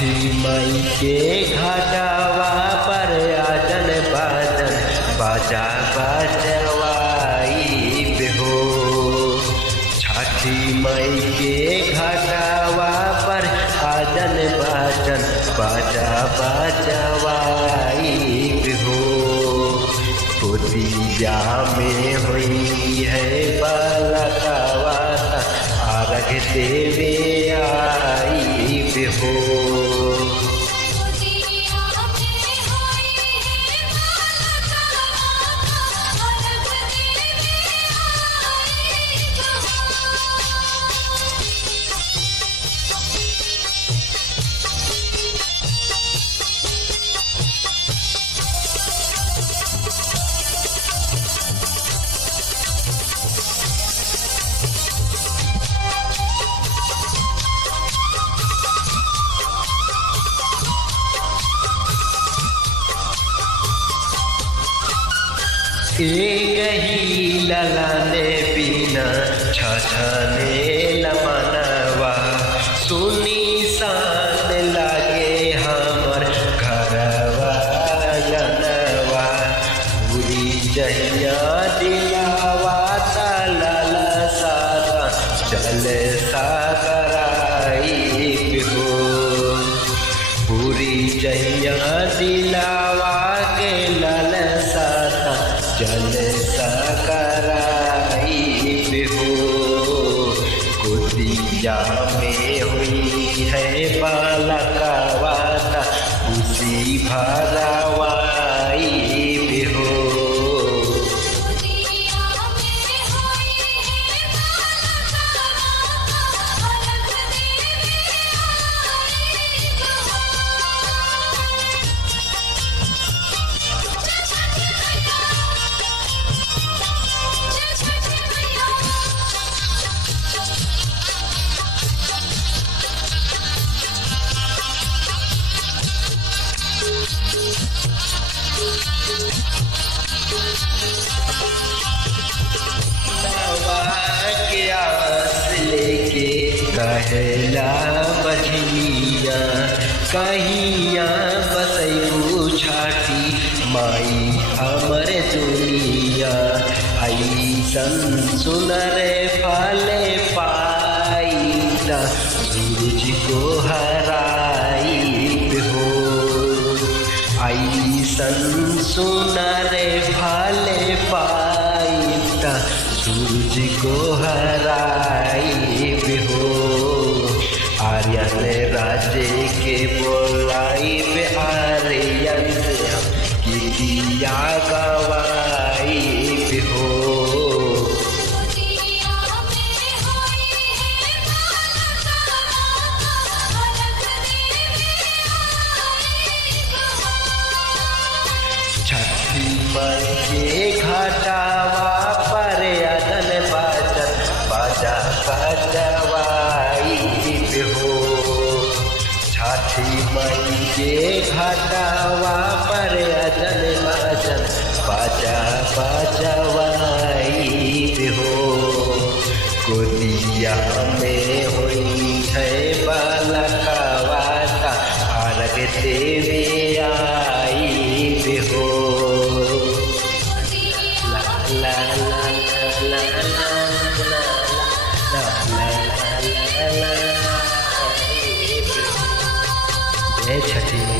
छठी मई के घाटवा पर आजन बाजन बाजा बजवाई हो। छठी मई के घाटवा पर आजन बाजन बाजा बजवाई हो। गोदिया में हुई है बालकवा आरग देवे आई हो। एक ही ललाने बिना छछने लमनवा सुनी सान लागे हमर घरवा जनवा। पूरी जहिया दिलावा तलल सादा जल सागराई हो। पूरी जहिया दिलावा के लल सादा जल सकराई हो। गोदिया में हुई है बालकवा खुशी भरवाई हो। कहला बझनिया कहिया बसैबू छठी माई हमर दुनिया। ऐसन सुनर फल पाईता सूरज को हराई हो। ऐसन सुनर फल पाईता सूरज को हराई हो। आर्यन राजे के बोलाई में आर्यन की दिया गवाई हो। छठी मई के घाटवा पर आजन बाजन बाजा बजवाई हो। छठी मई के घाटवा पर आजन बाजन बाजा बजवाई हो। गोदिया में हुई है बालकवा आरग देवे आई हो। ला ला ला ला ला जय छठी।